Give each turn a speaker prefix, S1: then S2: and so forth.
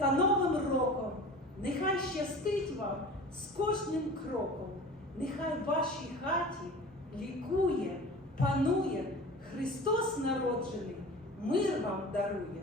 S1: та Новим роком. Нехай щастить вам з кожним кроком. Нехай в вашій хаті лікує, панує Христос народжений, мир вам дарує.